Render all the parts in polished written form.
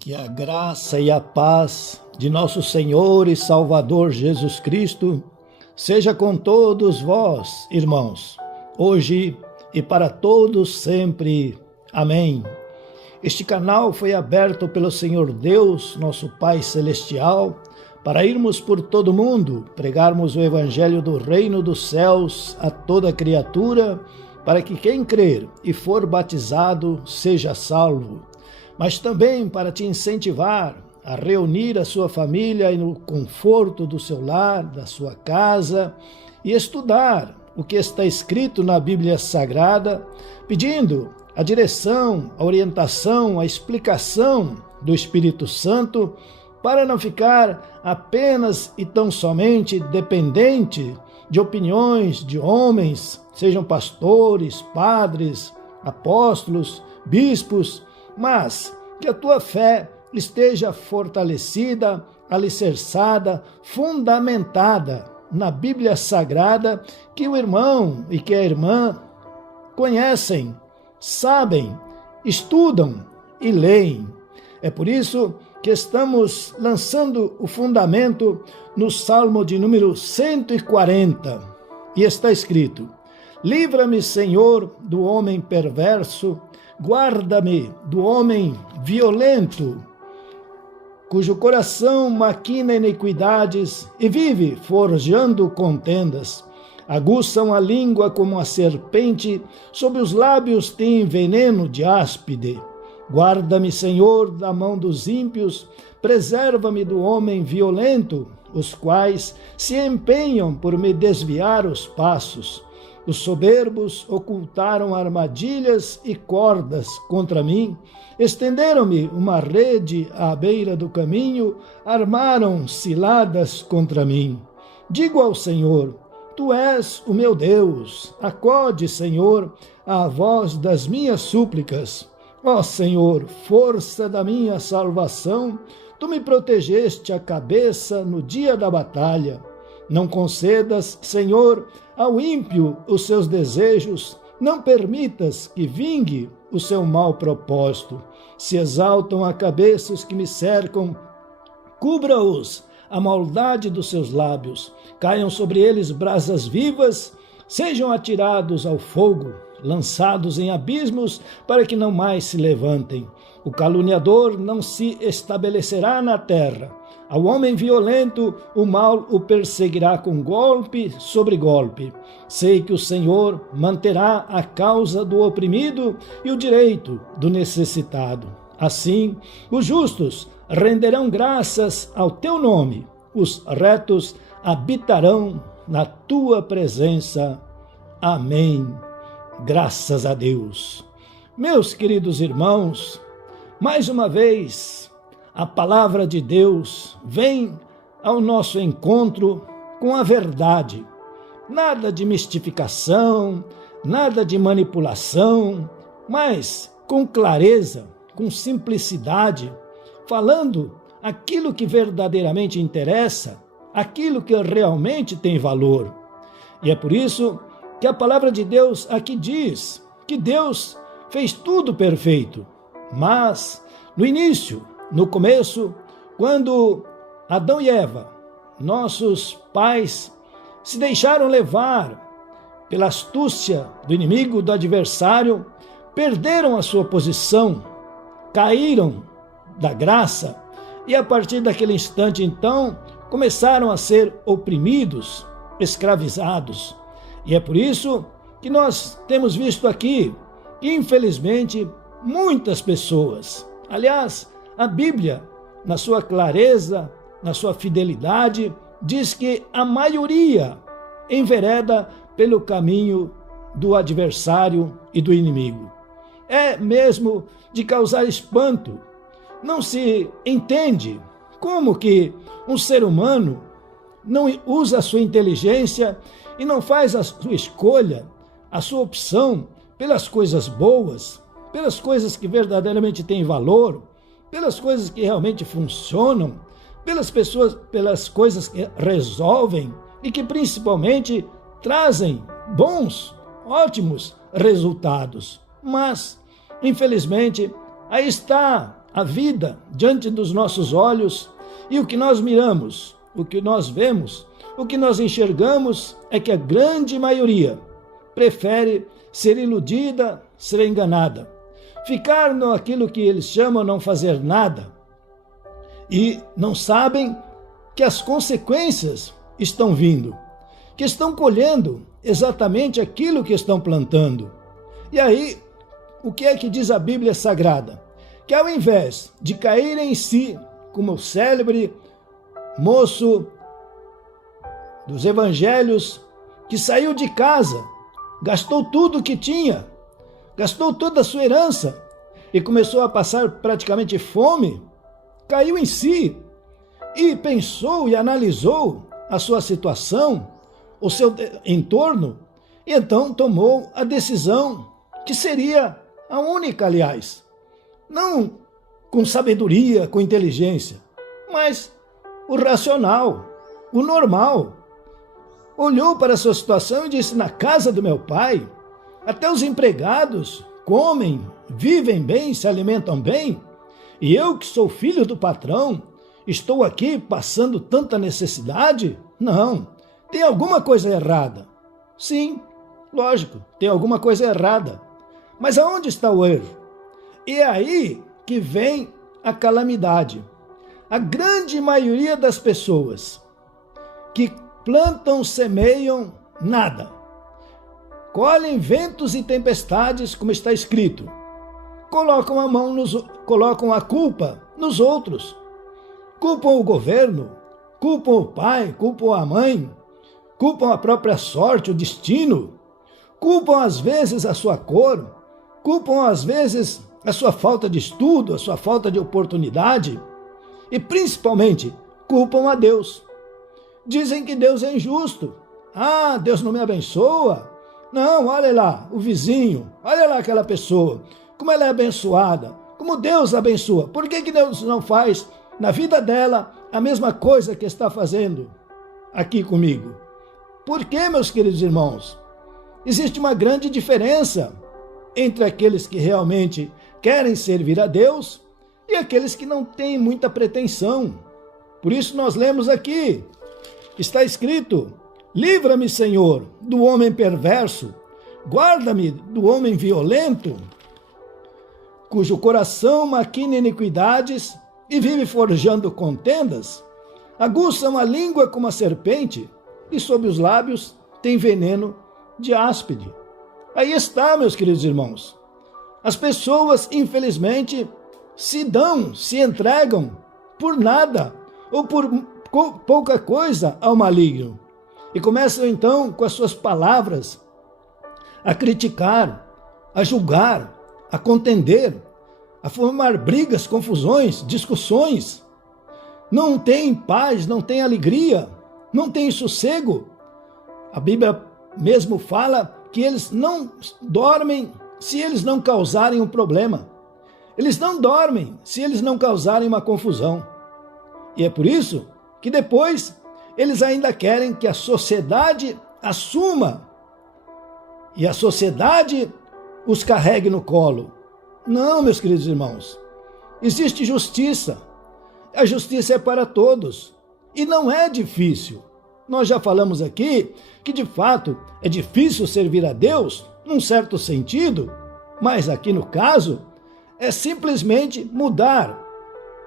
Que a graça e a paz de nosso Senhor e Salvador Jesus Cristo seja com todos vós, irmãos, hoje e para todos sempre. Amém. Este canal foi aberto pelo Senhor Deus, nosso Pai Celestial, para irmos por todo o mundo, pregarmos o Evangelho do Reino dos Céus a toda criatura, para que quem crer e for batizado seja salvo, mas também para te incentivar a reunir a sua família no conforto do seu lar, da sua casa, e estudar o que está escrito na Bíblia Sagrada, pedindo a direção, a orientação, a explicação do Espírito Santo, para não ficar apenas e tão somente dependente de opiniões de homens, sejam pastores, padres, apóstolos, bispos, mas que a tua fé esteja fortalecida, alicerçada, fundamentada na Bíblia Sagrada, que o irmão e que a irmã conhecem, sabem, estudam e leem. É por isso que estamos lançando o fundamento no Salmo de número 140, e está escrito: livra-me, Senhor, do homem perverso, guarda-me do homem violento, cujo coração maquina iniquidades e vive forjando contendas. Aguçam a língua como a serpente, sob os lábios tem veneno de áspide. Guarda-me, Senhor, da mão dos ímpios, preserva-me do homem violento, os quais se empenham por me desviar os passos. Os soberbos ocultaram armadilhas e cordas contra mim, estenderam-me uma rede à beira do caminho, armaram ciladas contra mim. Digo ao Senhor: Tu és o meu Deus, acode, Senhor, à voz das minhas súplicas. Ó Senhor, força da minha salvação, Tu me protegeste a cabeça no dia da batalha. Não concedas, Senhor, ao ímpio os seus desejos, não permitas que vingue o seu mau propósito. Se exaltam a cabeça os que me cercam, cubra-os a maldade dos seus lábios, caiam sobre eles brasas vivas, sejam atirados ao fogo, lançados em abismos, para que não mais se levantem. O caluniador não se estabelecerá na terra. Ao homem violento, o mal o perseguirá com golpe sobre golpe. Sei que o Senhor manterá a causa do oprimido e o direito do necessitado. Assim, os justos renderão graças ao teu nome. Os retos habitarão na tua presença. Amém. Graças a Deus. Meus queridos irmãos, mais uma vez, a palavra de Deus vem ao nosso encontro com a verdade. Nada de mistificação, nada de manipulação, mas com clareza, com simplicidade, falando aquilo que verdadeiramente interessa, aquilo que realmente tem valor. E é por isso que a palavra de Deus aqui diz que Deus fez tudo perfeito, mas no início, no começo, quando Adão e Eva, nossos pais, se deixaram levar pela astúcia do inimigo, do adversário, perderam a sua posição, caíram da graça e a partir daquele instante, então, começaram a ser oprimidos, escravizados. E é por isso que nós temos visto aqui, infelizmente, muitas pessoas. Aliás, a Bíblia, na sua clareza, na sua fidelidade, diz que a maioria envereda pelo caminho do adversário e do inimigo. É mesmo de causar espanto. Não se entende como que um ser humano não usa a sua inteligência e não faz a sua escolha, a sua opção pelas coisas boas, pelas coisas que verdadeiramente têm valor, pelas coisas que realmente funcionam, pelas pessoas, pelas coisas que resolvem e que principalmente trazem bons, ótimos resultados. Mas, infelizmente, aí está a vida diante dos nossos olhos e o que nós miramos, o que nós vemos, o que nós enxergamos é que a grande maioria prefere ser iludida, ser enganada, ficar naquilo que eles chamam não fazer nada e não sabem que as consequências estão vindo, que estão colhendo exatamente aquilo que estão plantando. E aí, o que é que diz a Bíblia Sagrada? Que ao invés de cair em si, como o célebre moço dos evangelhos que saiu de casa, gastou tudo o que tinha, gastou toda a sua herança e começou a passar praticamente fome, caiu em si e pensou e analisou a sua situação, o seu entorno, e então tomou a decisão que seria a única, aliás, não com sabedoria, com inteligência, mas o racional, o normal. Olhou para a sua situação e disse: na casa do meu pai, até os empregados comem, vivem bem, se alimentam bem, e eu que sou filho do patrão, estou aqui passando tanta necessidade? Não, tem alguma coisa errada. Sim, lógico, tem alguma coisa errada. Mas aonde está o erro? E é aí que vem a calamidade. A grande maioria das pessoas que plantam, semeiam nada, colhem ventos e tempestades, como está escrito, colocam a culpa nos outros, culpam o governo, culpam o pai, culpam a mãe, culpam a própria sorte, o destino, culpam às vezes a sua cor, culpam às vezes a sua falta de estudo, a sua falta de oportunidade e principalmente culpam a Deus. Dizem que Deus é injusto. Ah, Deus não me abençoa. Não, olha lá o vizinho, olha lá aquela pessoa, como ela é abençoada, como Deus abençoa. Por que Deus não faz na vida dela a mesma coisa que está fazendo aqui comigo? Por que, meus queridos irmãos? Existe uma grande diferença entre aqueles que realmente querem servir a Deus e aqueles que não têm muita pretensão. Por isso nós lemos aqui, está escrito: livra-me, Senhor, do homem perverso, guarda-me do homem violento, cujo coração maquina iniquidades e vive forjando contendas, aguçam a língua como a serpente e sob os lábios tem veneno de áspide. Aí está, meus queridos irmãos. As pessoas, infelizmente, se entregam por nada ou por pouca coisa ao maligno. E começam então com as suas palavras a criticar, a julgar, a contender, a formar brigas, confusões, discussões. Não tem paz, não tem alegria, não tem sossego. A Bíblia mesmo fala que eles não dormem se eles não causarem um problema. Eles não dormem se eles não causarem uma confusão. E é por isso que depois eles ainda querem que a sociedade assuma e a sociedade os carregue no colo. Não, meus queridos irmãos, existe justiça. A justiça é para todos e não é difícil. Nós já falamos aqui que de fato é difícil servir a Deus num certo sentido, mas aqui no caso é simplesmente mudar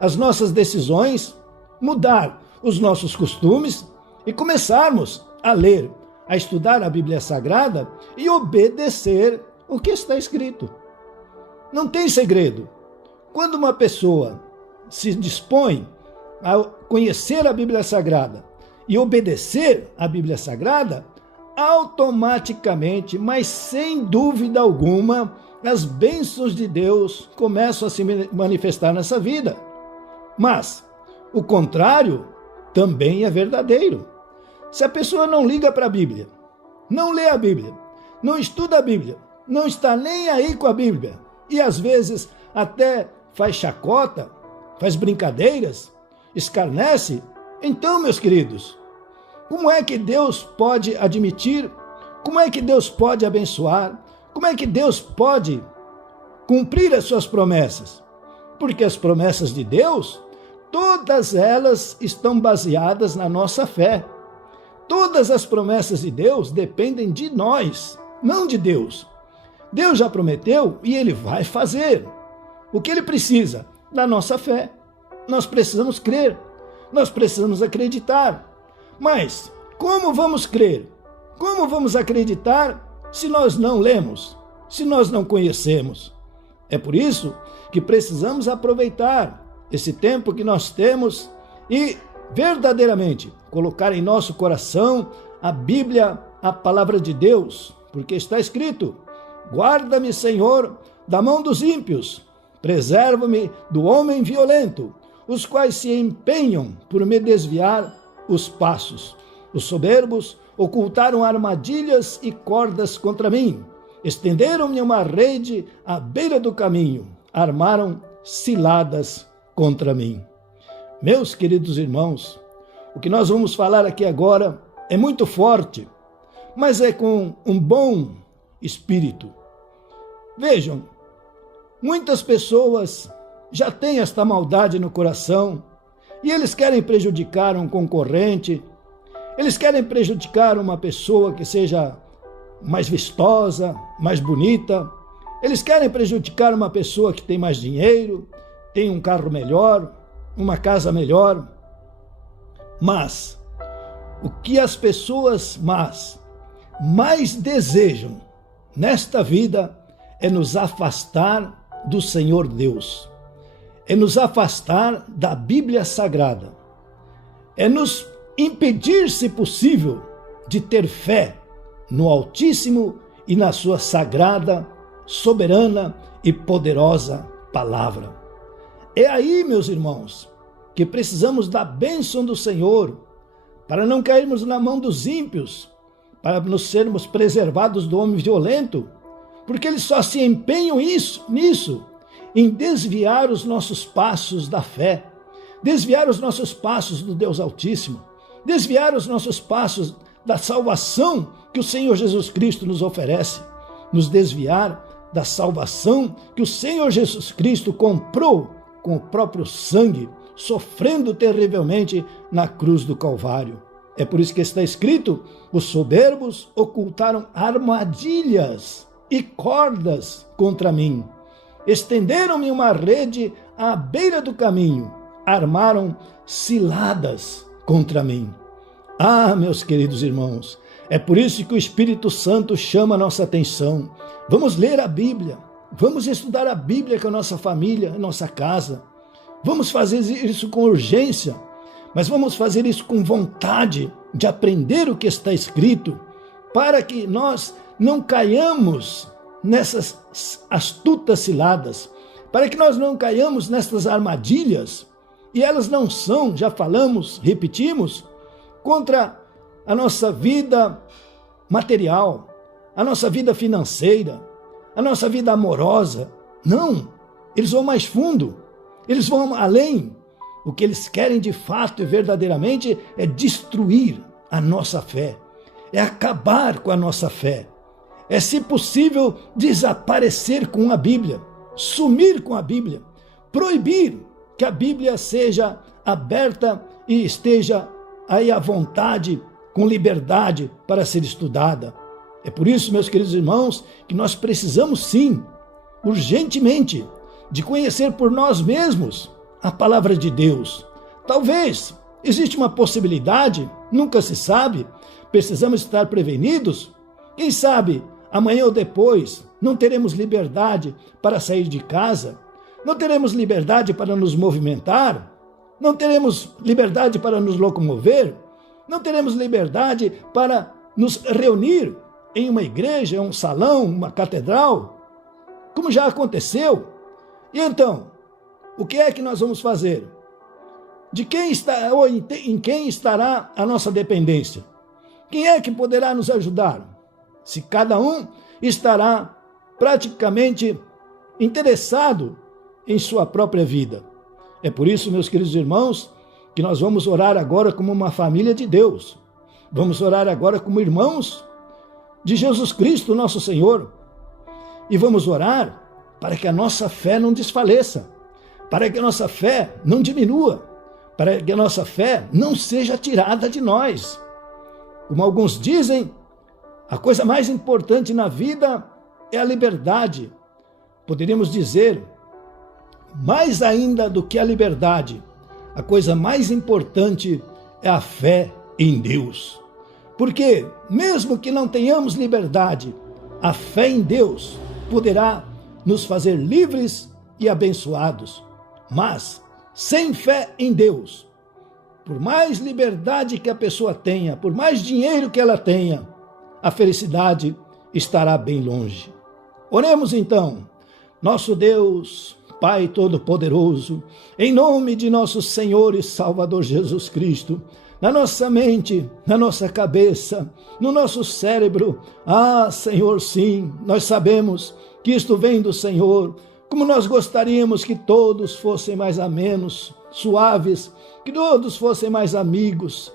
as nossas decisões, mudar os nossos costumes e começarmos a ler, a estudar a Bíblia Sagrada e obedecer o que está escrito. Não tem segredo. Quando uma pessoa se dispõe a conhecer a Bíblia Sagrada e obedecer a Bíblia Sagrada, automaticamente, mas sem dúvida alguma, as bênçãos de Deus começam a se manifestar nessa vida. Mas o contrário também é verdadeiro. Se a pessoa não liga para a Bíblia, não lê a Bíblia, não estuda a Bíblia, não está nem aí com a Bíblia e às vezes até faz chacota, faz brincadeiras, escarnece, então, meus queridos, como é que Deus pode admitir? Como é que Deus pode abençoar? Como é que Deus pode cumprir as suas promessas? Porque as promessas de Deus, todas elas estão baseadas na nossa fé. Todas as promessas de Deus dependem de nós, não de Deus. Deus já prometeu e Ele vai fazer. O que Ele precisa? Da nossa fé. Nós precisamos crer, nós precisamos acreditar. Mas como vamos crer? Como vamos acreditar se nós não lemos, se nós não conhecemos? É por isso que precisamos aproveitar esse tempo que nós temos e verdadeiramente colocar em nosso coração a Bíblia, a palavra de Deus, porque está escrito: guarda-me, Senhor, da mão dos ímpios, preserva-me do homem violento, os quais se empenham por me desviar os passos. Os soberbos ocultaram armadilhas e cordas contra mim, estenderam-me uma rede à beira do caminho, armaram ciladas contra mim. Meus queridos irmãos, o que nós vamos falar aqui agora é muito forte, mas é com um bom espírito. Vejam, muitas pessoas já têm esta maldade no coração e eles querem prejudicar um concorrente, eles querem prejudicar uma pessoa que seja mais vistosa, mais bonita, eles querem prejudicar uma pessoa que tem mais dinheiro, tem um carro melhor, uma casa melhor. Mas o que as pessoas mais desejam nesta vida é nos afastar do Senhor Deus, é nos afastar da Bíblia Sagrada, é nos impedir, se possível, de ter fé no Altíssimo e na sua sagrada, soberana e poderosa palavra. É aí, meus irmãos, que precisamos da bênção do Senhor para não cairmos na mão dos ímpios, para nos sermos preservados do homem violento, porque eles só se empenham nisso, em desviar os nossos passos da fé, desviar os nossos passos do Deus Altíssimo, desviar os nossos passos da salvação que o Senhor Jesus Cristo nos oferece, nos desviar da salvação que o Senhor Jesus Cristo comprou com o próprio sangue, sofrendo terrivelmente na cruz do Calvário. É por isso que está escrito: os soberbos ocultaram armadilhas e cordas contra mim, estenderam-me uma rede à beira do caminho, armaram ciladas contra mim. Ah, meus queridos irmãos, é por isso que o Espírito Santo chama a nossa atenção. Vamos ler a Bíblia, vamos estudar a Bíblia com a nossa família, a nossa casa. Vamos fazer isso com urgência, mas vamos fazer isso com vontade de aprender o que está escrito, para que nós não caiamos nessas astutas ciladas, para que nós não caiamos nessas armadilhas, e elas não são, já falamos, repetimos, contra a nossa vida material, a nossa vida financeira, a nossa vida amorosa. Não, eles vão mais fundo, eles vão além. O que eles querem de fato e verdadeiramente é destruir a nossa fé, é acabar com a nossa fé, é, se possível, desaparecer com a Bíblia, sumir com a Bíblia, proibir que a Bíblia seja aberta e esteja aí à vontade, com liberdade para ser estudada. É por isso, meus queridos irmãos, que nós precisamos sim, urgentemente, de conhecer por nós mesmos a palavra de Deus. Talvez existe uma possibilidade, nunca se sabe, precisamos estar prevenidos. Quem sabe amanhã ou depois não teremos liberdade para sair de casa, não teremos liberdade para nos movimentar, não teremos liberdade para nos locomover, não teremos liberdade para nos reunir em uma igreja, um salão, uma catedral, como já aconteceu. E então, o que é que nós vamos fazer? De quem está, ou em quem estará a nossa dependência? Quem é que poderá nos ajudar? Se cada um estará praticamente interessado em sua própria vida. É por isso, meus queridos irmãos, que nós vamos orar agora como uma família de Deus. Vamos orar agora como irmãos de Jesus Cristo, nosso Senhor. E vamos orar para que a nossa fé não desfaleça, para que a nossa fé não diminua, para que a nossa fé não seja tirada de nós. Como alguns dizem, a coisa mais importante na vida é a liberdade. Poderíamos dizer, mais ainda do que a liberdade, a coisa mais importante é a fé em Deus. Porque, mesmo que não tenhamos liberdade, a fé em Deus poderá nos fazer livres e abençoados. Mas, sem fé em Deus, por mais liberdade que a pessoa tenha, por mais dinheiro que ela tenha, a felicidade estará bem longe. Oremos então. Nosso Deus, Pai Todo-Poderoso, em nome de nosso Senhor e Salvador Jesus Cristo, na nossa mente, na nossa cabeça, no nosso cérebro, Senhor, sim, nós sabemos que isto vem do Senhor. Como nós gostaríamos que todos fossem mais amenos, suaves, que todos fossem mais amigos.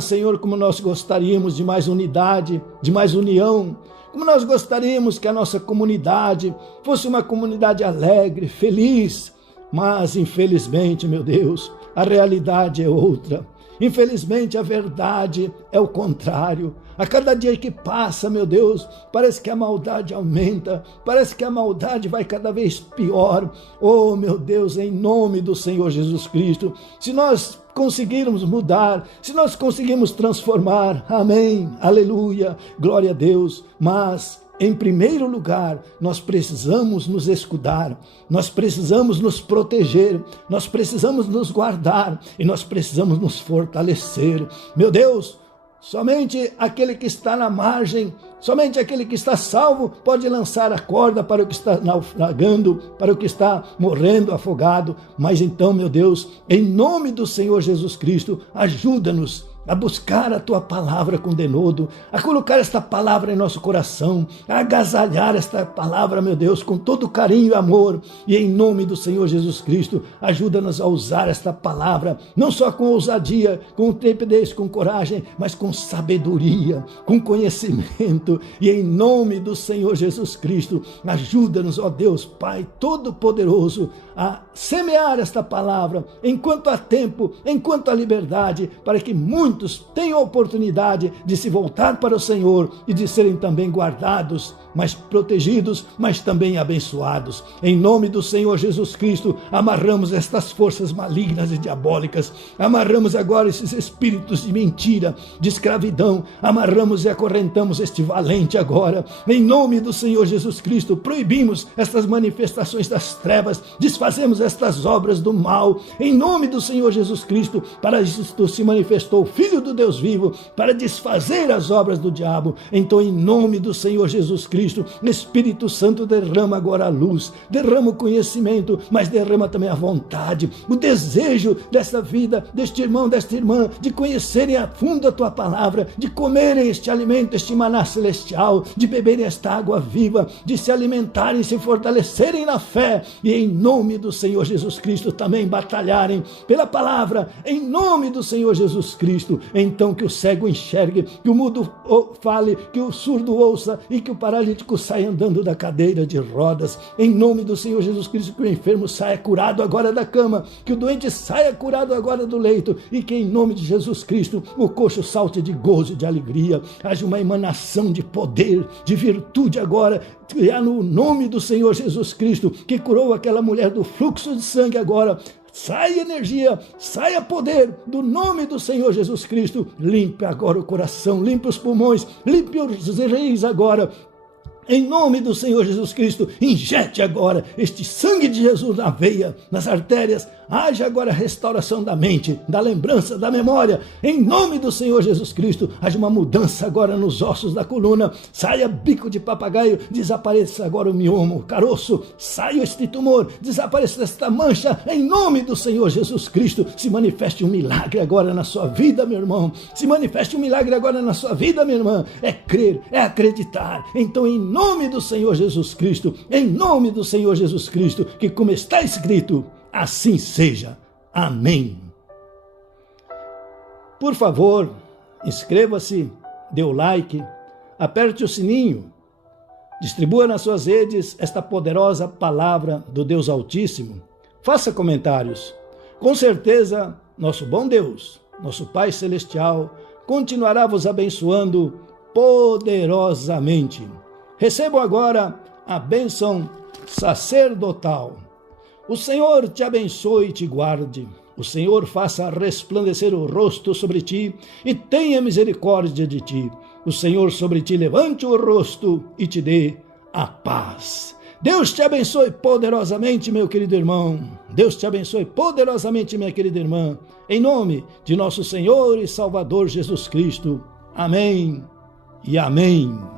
Senhor, como nós gostaríamos de mais unidade, de mais união. Como nós gostaríamos que a nossa comunidade fosse uma comunidade alegre, feliz. Mas, infelizmente, meu Deus, a realidade é outra. Infelizmente, a verdade é o contrário. A cada dia que passa, meu Deus, parece que a maldade aumenta, parece que a maldade vai cada vez pior. Oh, meu Deus, em nome do Senhor Jesus Cristo, se nós conseguirmos mudar, se nós conseguirmos transformar, amém, aleluia, glória a Deus, mas em primeiro lugar, nós precisamos nos escudar, nós precisamos nos proteger, nós precisamos nos guardar e nós precisamos nos fortalecer. Meu Deus, somente aquele que está na margem, somente aquele que está salvo pode lançar a corda para o que está naufragando, para o que está morrendo afogado. Mas então, meu Deus, em nome do Senhor Jesus Cristo, ajuda-nos a buscar a Tua palavra com denodo, a colocar esta palavra em nosso coração, a agasalhar esta palavra, meu Deus, com todo carinho e amor. E em nome do Senhor Jesus Cristo, ajuda-nos a usar esta palavra, não só com ousadia, com intrepidez, com coragem, mas com sabedoria, com conhecimento. E em nome do Senhor Jesus Cristo, ajuda-nos, ó Deus, Pai Todo-Poderoso, a semear esta palavra enquanto há tempo, enquanto há liberdade, para que muitos tenham a oportunidade de se voltar para o Senhor e de serem também guardados, mas protegidos, mas também abençoados. Em nome do Senhor Jesus Cristo, amarramos estas forças malignas e diabólicas, amarramos agora esses espíritos de mentira, de escravidão, amarramos e acorrentamos este valente agora. Em nome do Senhor Jesus Cristo, proibimos estas manifestações das trevas, desfazemos estas obras do mal. Em nome do Senhor Jesus Cristo, para isto se manifestou o Filho do Deus vivo, para desfazer as obras do diabo. Então, em nome do Senhor Jesus Cristo, Espírito Santo, derrama agora a luz, derrama o conhecimento, mas derrama também a vontade, o desejo desta vida, deste irmão, desta irmã, de conhecerem a fundo a Tua palavra, de comerem este alimento, este maná celestial, de beberem esta água viva, de se alimentarem, se fortalecerem na fé e em nome do Senhor Jesus Cristo também batalharem pela palavra, em nome do Senhor Jesus Cristo. Então que o cego enxergue, que o mudo fale, que o surdo ouça e que o paralítico saia andando da cadeira de rodas. Em nome do Senhor Jesus Cristo, que o enfermo saia curado agora da cama, que o doente saia curado agora do leito e que em nome de Jesus Cristo o coxo salte de gozo e de alegria. Haja uma emanação de poder, de virtude agora, no nome do Senhor Jesus Cristo, que curou aquela mulher do fluxo de sangue agora. Sai energia, saia poder do nome do Senhor Jesus Cristo. Limpe agora o coração, limpe os pulmões, limpe os reis agora. Em nome do Senhor Jesus Cristo, injete agora este sangue de Jesus na veia, nas artérias. Haja agora a restauração da mente, da lembrança, da memória. Em nome do Senhor Jesus Cristo, haja uma mudança agora nos ossos da coluna. Saia bico de papagaio, desapareça agora o mioma, o caroço. Saia este tumor, desapareça esta mancha. Em nome do Senhor Jesus Cristo, se manifeste um milagre agora na sua vida, meu irmão. Se manifeste um milagre agora na sua vida, minha irmã. É crer, é acreditar. Então, em nome do Senhor Jesus Cristo, em nome do Senhor Jesus Cristo, que como está escrito, assim seja. Amém. Por favor, inscreva-se, dê o like, aperte o sininho, distribua nas suas redes esta poderosa palavra do Deus Altíssimo. faça comentários. Com certeza, nosso bom Deus, nosso Pai Celestial, continuará vos abençoando poderosamente. Recebam agora a bênção sacerdotal. O Senhor te abençoe e te guarde. O Senhor faça resplandecer o rosto sobre ti e tenha misericórdia de ti. O Senhor sobre ti levante o rosto e te dê a paz. Deus te abençoe poderosamente, meu querido irmão. Deus te abençoe poderosamente, minha querida irmã. Em nome de nosso Senhor e Salvador Jesus Cristo. Amém e amém.